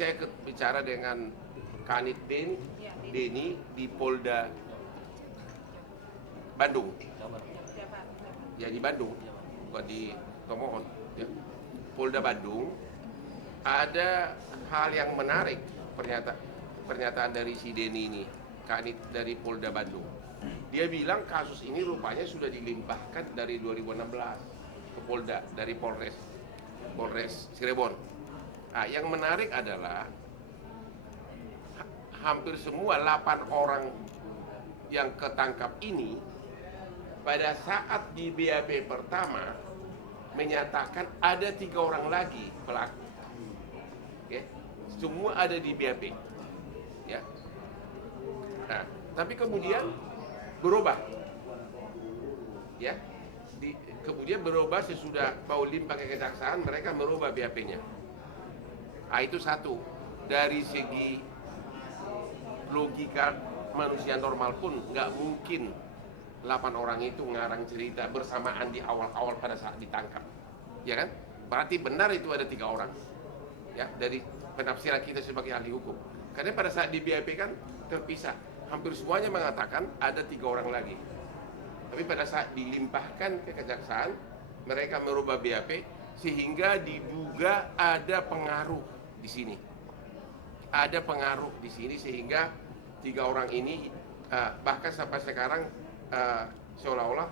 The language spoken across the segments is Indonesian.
saya bicara dengan Kanit Deni di Polda Bandung. Ya di Bandung, bukan di Tomohon. Ya. Polda Bandung ada hal yang menarik pernyataan dari si Deni ini, Kanit dari Polda Bandung. Dia bilang kasus ini rupanya sudah dilimpahkan dari 2016 ke Polda dari Polres Cirebon. Nah, yang menarik adalah hampir semua 8 orang yang ketangkap ini pada saat di BAP pertama menyatakan ada 3 orang lagi pelaku. Okay. Semua ada di BAP. Ya. Nah, tapi kemudian berubah. Ya. Kemudian berubah sesudah mau limpah ke kejaksaan, mereka merubah BAP-nya. Nah, itu satu. Dari segi logika manusia normal pun nggak mungkin 8 orang itu ngarang cerita bersamaan di awal-awal pada saat ditangkap, ya kan? Berarti benar itu ada 3 orang, ya, dari penafsiran kita sebagai ahli hukum. Karena pada saat di BAP kan terpisah, hampir semuanya mengatakan ada 3 orang lagi. Tapi pada saat dilimpahkan ke kejaksaan, mereka merubah BAP sehingga diduga ada pengaruh di sini. Ada pengaruh di sini sehingga 3 orang ini bahkan sampai sekarang seolah-olah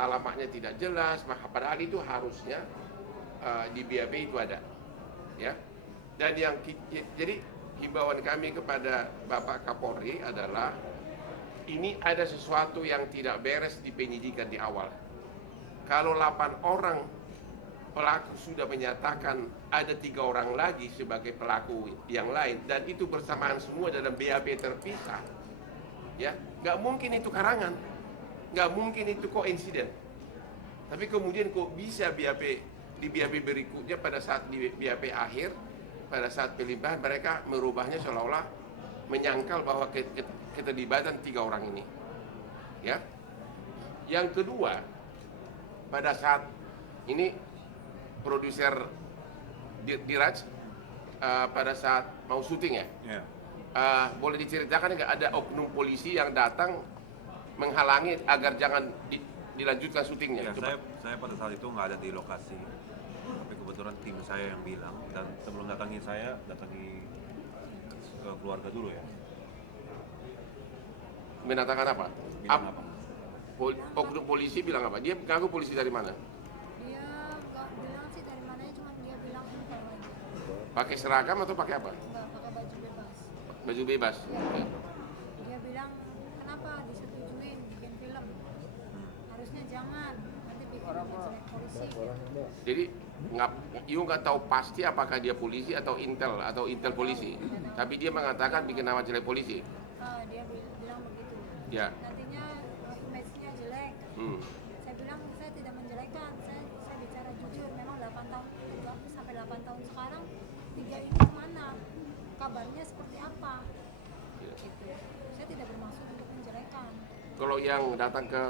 alamatnya tidak jelas, padahal itu harusnya di BAP itu ada, ya. Dan jadi himbauan kami kepada Bapak Kapolri adalah ini ada sesuatu yang tidak beres di penyidikan di awal. Kalau 8 orang pelaku sudah menyatakan ada 3 orang lagi sebagai pelaku yang lain dan itu bersamaan semua dalam BAP terpisah, ya, nggak mungkin itu karangan, nggak mungkin itu koinsiden. Tapi kemudian kok bisa di BAP berikutnya pada saat di BAP akhir, pada saat pelimpahan mereka merubahnya seolah-olah menyangkal bahwa keterlibatan 3 orang ini, ya. Yang kedua, pada saat ini produser Diraj pada saat mau syuting, ya, boleh diceritakan nggak ada oknum polisi yang datang menghalangi agar jangan dilanjutkan syutingnya? Ya, saya pada saat itu nggak ada di lokasi, tapi kebetulan tim saya yang bilang, dan sebelum datangi saya datangi ke keluarga dulu, ya. Menatakan apa? Bilang apa? Oknum polisi bilang apa? Dia mengaku polisi dari mana? Dia nggak bilang sih dari mana, cuma dia bilang info aja. Pakai seragam atau pakai apa? Nggak pakai baju bebas. Baju bebas. Oke. Dia bilang kenapa disetujuin bikin film? Harusnya jangan, nanti bikin jelek polisi. Jadi nggak tahu pasti apakah dia polisi atau intel polisi. Tapi dia mengatakan bikin nama jelek polisi. Dia bilang begitu. Ya. Nantinya image-nya jelek. Saya bilang saya tidak menjelekkan, saya bicara jujur. Memang 8 tahun sampai 8 tahun sekarang 3 ini kemana? Kabarnya seperti apa? Ya. Gitu. Saya tidak bermaksud untuk menjelekkan. Kalau yang datang ke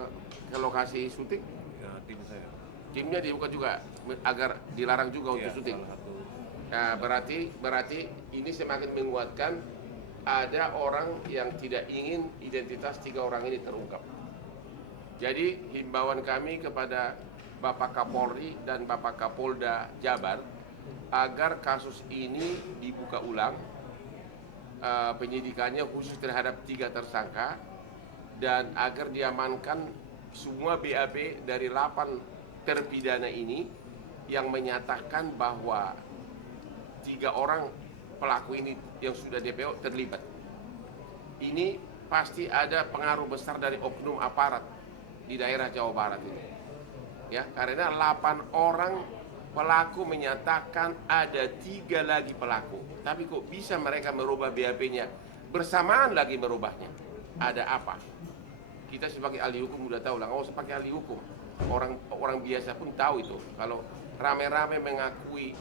lokasi syuting, Ya, tim saya. timnya dibuka juga agar dilarang juga untuk Ya, syuting. salah satu. Nah, berarti ini semakin menguatkan ada orang yang tidak ingin identitas 3 orang ini terungkap. Jadi himbauan kami kepada Bapak Kapolri dan Bapak Kapolda Jabar agar kasus ini dibuka ulang, penyidikannya khusus terhadap 3 tersangka, dan agar diamankan semua BAP dari 8 terpidana ini yang menyatakan bahwa 3 orang pelaku ini yang sudah DPO terlibat. Ini pasti ada pengaruh besar dari oknum aparat di daerah Jawa Barat ini, ya, karena 8 orang pelaku menyatakan ada 3 lagi pelaku, tapi kok bisa mereka merubah BAP-nya bersamaan lagi merubahnya? Ada apa? Kita sebagai ahli hukum udah tahu lah, nggak usah pakai ahli hukum, orang biasa pun tahu itu. Kalau rame-rame mengakui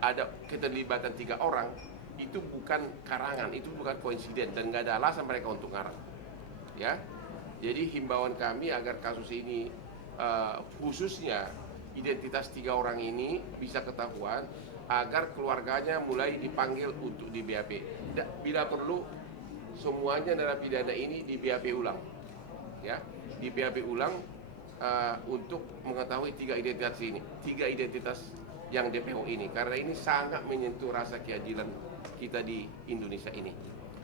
ada keterlibatan 3 orang, itu bukan karangan, itu bukan koinsiden, dan nggak ada alasan mereka untuk ngarang, ya. Jadi himbauan kami agar kasus ini khususnya identitas 3 orang ini bisa ketahuan, agar keluarganya mulai dipanggil untuk di BAP. Bila perlu semuanya narapidana ini di BAP ulang, ya, di BAP ulang untuk mengetahui tiga identitas yang DPO ini, karena ini sangat menyentuh rasa keadilan kita di Indonesia ini.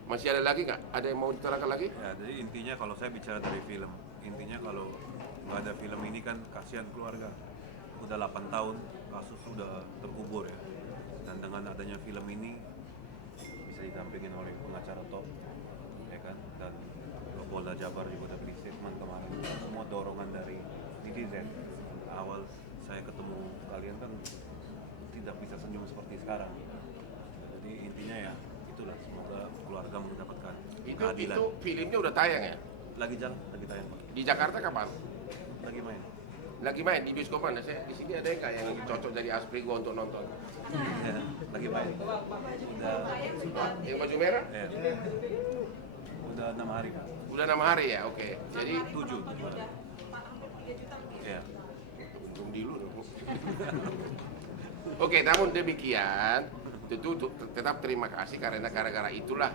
Masih ada lagi nggak? Ada yang mau diterangkan lagi? Ya, jadi intinya kalau saya bicara dari film, intinya kalau nggak ada film ini kan kasihan keluarga. Udah 8 tahun kasus sudah terkubur ya. Dan dengan adanya film ini bisa didampingin oleh pengacara top, ya kan? Dan Polda Jabar juga udah beri statement kemarin. Semua dorongan dari netizen. Awal saya ketemu kalian kan tidak bisa senyum seperti sekarang. Jadi intinya ya itulah, semoga keluarga mendapatkan keadilan. Itu filmnya udah tayang ya? Lagi jalan, lagi tayang Pak. Di Jakarta kapan? Lagi main. Lagi main di bioskop mana? Saya di sini ada nggak yang cocok dari Asprigo untuk nonton? Ya, lagi main. Udah, Yang baju merah? ya. Udah 6 hari Pak. Udah 6 hari ya, oke. Jadi 7 hari. Ya. untung dulu dong. Oke, namun demikian tentu tetap terima kasih karena gara-gara itulah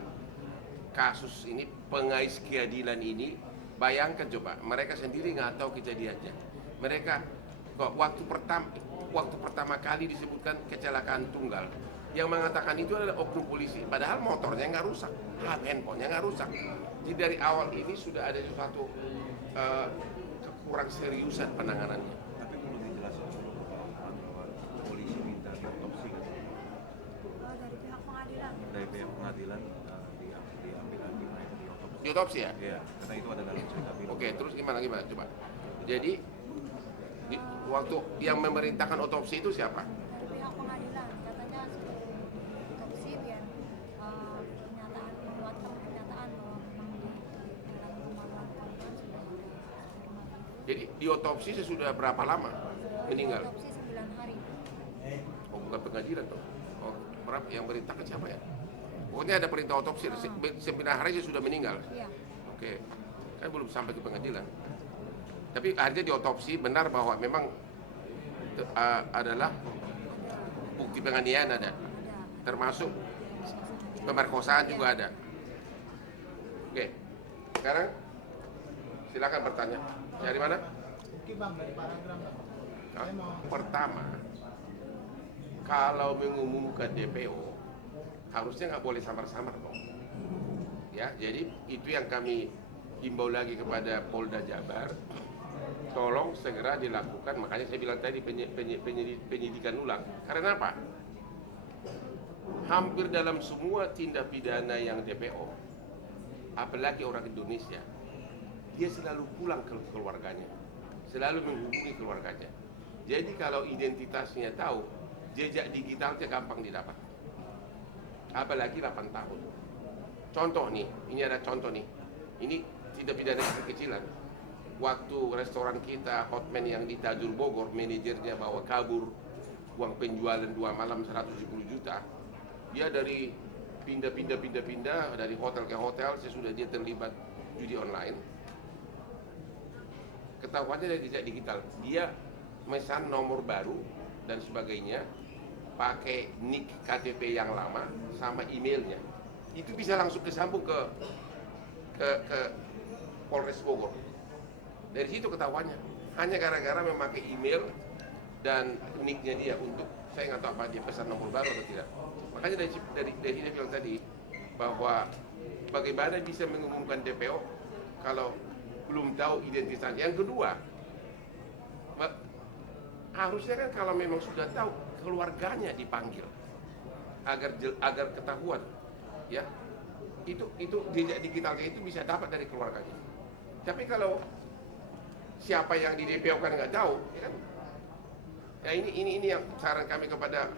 kasus ini, pengais keadilan ini. Bayangkan coba, mereka sendiri nggak tahu kejadiannya. Mereka kok waktu pertama kali disebutkan kecelakaan tunggal, yang mengatakan itu adalah oknum polisi, padahal motornya nggak rusak, handphonenya nggak rusak. Jadi dari awal ini sudah ada suatu kurang seriusan penanganannya. Tapi perlu dijelaskan dulu Pak, bahwa polisi minta diotopsi kan. Dari pihak pengadilan. Dari pihak pengadilan diambil lagi diotopsi. Diotopsi ya? Iya, karena itu ada dalam cerita film. Oke, terus gimana coba? Jadi waktu yang memerintahkan otopsi itu siapa? Dari pihak pengadilan katanya suruh otopsi biar pernyataan, menguatkan pernyataan bahwa memang di dalam kemaluan korban sudah ada sperma. Jadi diotopsi sesudah berapa lama meninggal? Otopsi 9 hari. Oh, bukan pengadilan tuh. Oh, berapa yang merintahkan siapa ya? Pokoknya ada perintah otopsi, 9 hari dia sudah meninggal. Iya. Oke, kan belum sampai ke pengadilan. Tapi akhirnya diotopsi benar bahwa memang adalah bukti penganiayaan ada, termasuk pemerkosaan juga ada. Oke, sekarang silakan bertanya. Dari mana? Oke bang, dari Paragram bang. Saya mau Pertama, kalau mengumumkan DPO harusnya nggak boleh samar-samar dong. Ya, jadi itu yang kami himbau lagi kepada Polda Jabar, tolong segera dilakukan. Makanya saya bilang tadi penyidikan ulang. Karena apa? Hampir dalam semua tindak pidana yang DPO, apalagi orang Indonesia, dia selalu pulang ke keluarganya, selalu menghubungi keluarganya. Jadi kalau identitasnya tahu, jejak digitalnya gampang didapat. Apalagi 8 tahun. Contoh nih, ini ada contoh nih. Ini tidak pidana kekecilan. Waktu restoran kita Hotman yang di Tajur Bogor, manajernya bawa kabur uang penjualan 2 malam 110 juta. Dia dari pindah dari hotel ke hotel, sesudah dia terlibat judi online. Ketahuannya dari jejak digital. Dia mesan nomor baru dan sebagainya, pakai nick KTP yang lama sama emailnya, itu bisa langsung disambung ke Polres Bogor. Dari situ ketahuannya, hanya gara-gara memakai email dan nicknya dia untuk, saya nggak tahu apa dia pesan nomor baru atau tidak. Makanya dari dia bilang tadi bahwa bagaimana bisa mengumumkan DPO kalau belum tahu identitasnya. Yang kedua, harusnya kan kalau memang sudah tahu, keluarganya dipanggil agar ketahuan, ya. Itu jejak digitalnya itu bisa dapat dari keluarganya. Tapi kalau siapa yang di DPO kan nggak tahu, ya kan? Ya ini yang saran kami kepada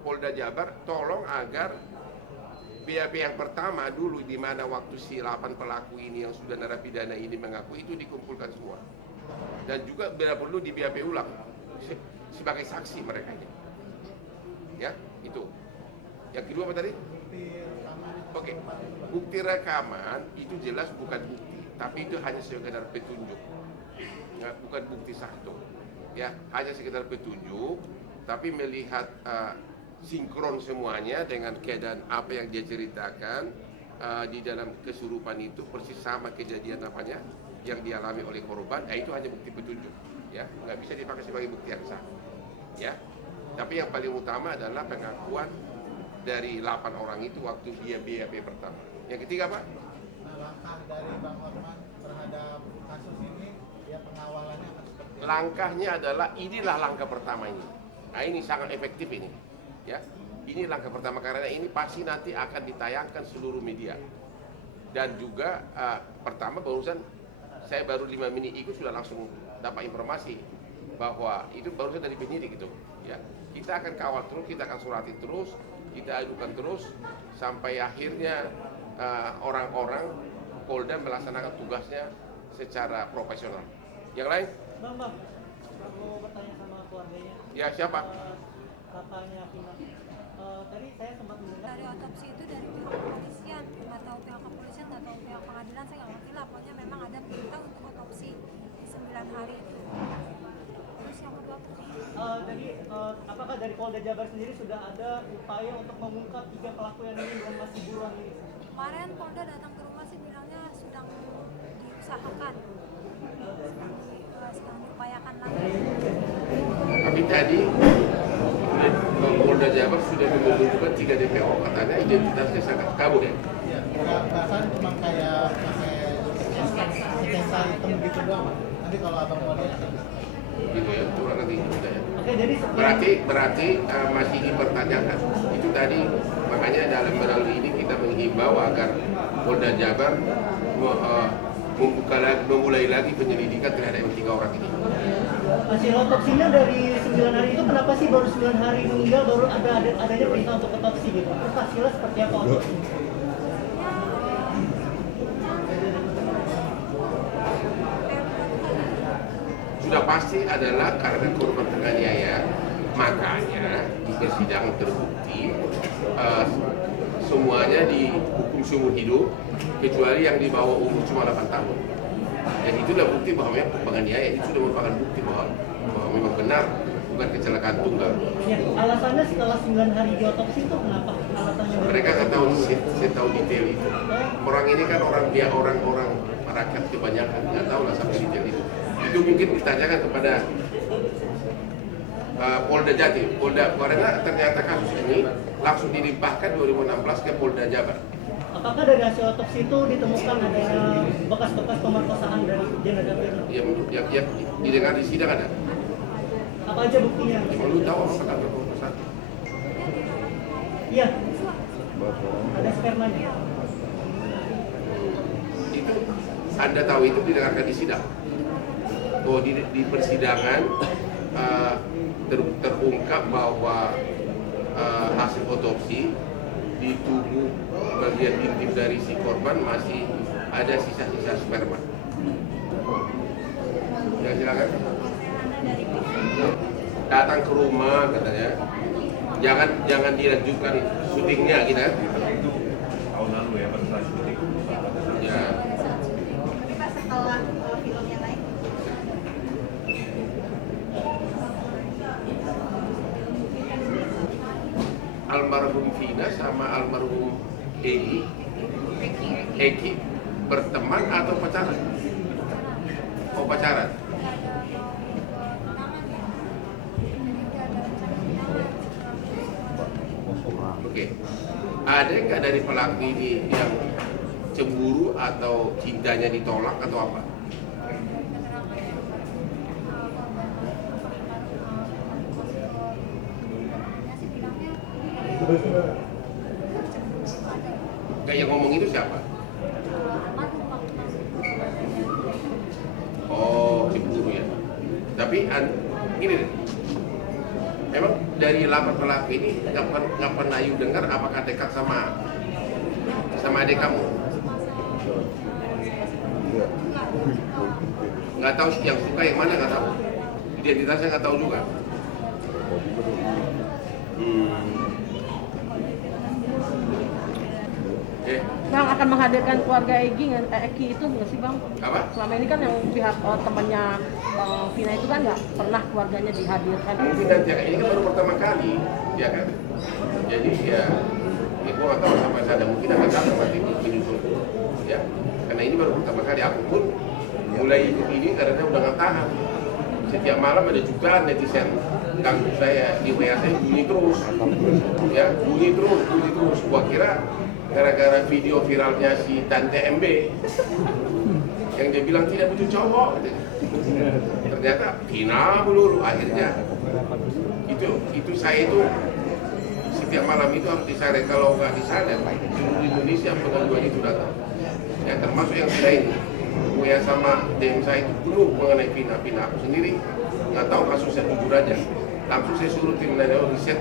Polda Jabar, tolong agar BAP yang pertama dulu, di mana waktu si 8 pelaku ini yang sudah narapidana ini mengaku, itu dikumpulkan semua. Dan juga bila perlu di BAP ulang sebagai saksi mereka ini. Ya, itu. Yang kedua apa tadi? Oke, bukti rekaman itu jelas bukan bukti, tapi itu hanya sekedar petunjuk. Ya, bukan bukti satu. Ya, hanya sekedar petunjuk, tapi melihat sinkron semuanya dengan keadaan apa yang dia ceritakan di dalam kesurupan itu persis sama kejadian apanya yang dialami oleh korban. Itu hanya bukti petunjuk, ya, nggak bisa dipakai sebagai bukti yang sah, ya. Tapi yang paling utama adalah pengakuan dari 8 orang itu waktu dia BAP pertama. Yang ketiga, Pak? Nah, langkah dari Bang Hotman terhadap kasus ini, ya pengawalannya akan seperti apa? Langkahnya adalah inilah langkah pertama ini. Nah, ini sangat efektif ini, ya. Ini langkah pertama karena ini pasti nanti akan ditayangkan seluruh media. Dan juga pertama barusan saya baru 5 menit ikut sudah langsung dapat informasi bahwa itu barusan dari penyidik itu, ya. Kita akan kawal terus, kita akan surati terus, kita adukan terus sampai akhirnya orang-orang Polda melaksanakan tugasnya secara profesional. Yang lain? Bang, aku bertanya sama keluarganya. Ya, siapa? Kakaknya Vina. Tadi saya sempat mendengar Dari otopsi itu dari pihak kepolisian, nggak tahu pihak kepolisian, nggak tahu pihak pengadilan, saya nggak ngerti lah. Pokoknya memang ada perintah untuk otopsi di 9 hari itu. Terus yang kedua, apakah dari Polda Jabar sendiri sudah ada upaya untuk mengungkap 3 pelaku yang ini yang masih buron ini? kemarin Polda datang ke rumah sih bilangnya sedang diusahakan, sedang diupayakan lagi. Tapi tadi Polda Jabar sudah menunjukkan 3 DPO, katanya identitasnya sangat kabur, ya. Ya, bahkan cuma kayak pakai sketsa hitam gitu doang, Pak. Nanti kalau abang mau lihat, Gitu ya, coba nanti kita ya. Oke, jadi Berarti masih dipertanyakan. Itu tadi makanya dalam melalui ini kita menghimbau agar Polda Jabar memulai lagi penyelidikan terhadap 3 orang ini. hasil otopsinya dari 9 hari itu kenapa sih baru 9 hari meninggal baru adanya perintah untuk otopsi gitu? Terus hasilnya seperti apa otopsi? Sudah pasti adalah karena korban terganiaya, makanya di persidangan terbukti semuanya dihukum seumur hidup kecuali yang di bawah umur cuma 8 tahun. Dan itulah bukti bahwa memang penganiaya itu sudah merupakan bukti bahwa memang benar bukan kecelakaan tunggal. Ya, alasannya setelah 9 hari diotopsi itu kenapa? Alasannya Mereka nggak tahu, saya tahu detail itu. Orang ini kan orang rakyat kebanyakan nggak tahu lah sampai detail itu. Itu mungkin ditanyakan kepada Polda Jatim, karena ternyata kasus ini langsung dilimpahkan 2016 ke Polda Jabar. Apakah dari hasil otopsi itu ditemukan adanya bekas-bekas pemerkosaan dari jenazah Firna? Yang didengar di sidang ada. Apa aja buktinya? Cuma lu tahu apa kata pemerkosaan? Iya, ada spermanya. Itu Anda tahu itu didengarkan di sidang. Oh, di persidangan terungkap bahwa hasil otopsi di tubuh bagian intim dari si korban masih ada sisa-sisa sperma. Ya, silakan. Datang ke rumah katanya. Jangan dilanjutkan syutingnya gitu ya. Itu tahun lalu ya pada saat syuting. Ya. Tapi Pak setelah filmnya naik, Almarhum Vina sama almarhum Eki berteman atau pacaran? Oh, pacaran. Oke. Ada nggak dari pelaku ini yang cemburu atau cintanya ditolak atau apa? Kayak yang ngomong itu siapa? Oh, cemburu ya. Tapi gini deh. Memang dari 8 pelaku ini nggak pernah you dengar apakah dekat sama adik kamu? Nggak tahu yang suka yang mana, nggak tahu. Identitasnya nggak tahu juga. Bang akan menghadirkan keluarga Eki itu nggak sih Bang? Apa? Selama ini kan yang pihak temannya Vina itu kan nggak pernah keluarganya dihadirkan. Mungkin nanti ini kan baru pertama kali, ya kan? Jadi ya gue nggak tahu sampai sana mungkin akan datang nanti menyusul, ya. Karena ini baru pertama kali aku pun mulai ikut ini karena udah nggak tahan. Setiap malam ada jutaan netizen ganggu saya di WA saya bunyi terus, ya bunyi terus. Gua kira gara-gara video viralnya si Tante MB yang dia bilang tidak butuh cowok, ternyata Vina melulu. Akhirnya itu saya itu setiap malam itu harus disalin, kalau nggak disalin seluruh Indonesia pengaduan itu datang, ya termasuk yang saya ini WA sama DM saya itu penuh mengenai Vina. Aku sendiri nggak tahu kasusnya, jujur aja langsung saya suruh tim Nano riset,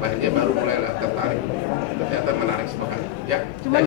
akhirnya baru mulai tertarik, ternyata menarik sekali, ya.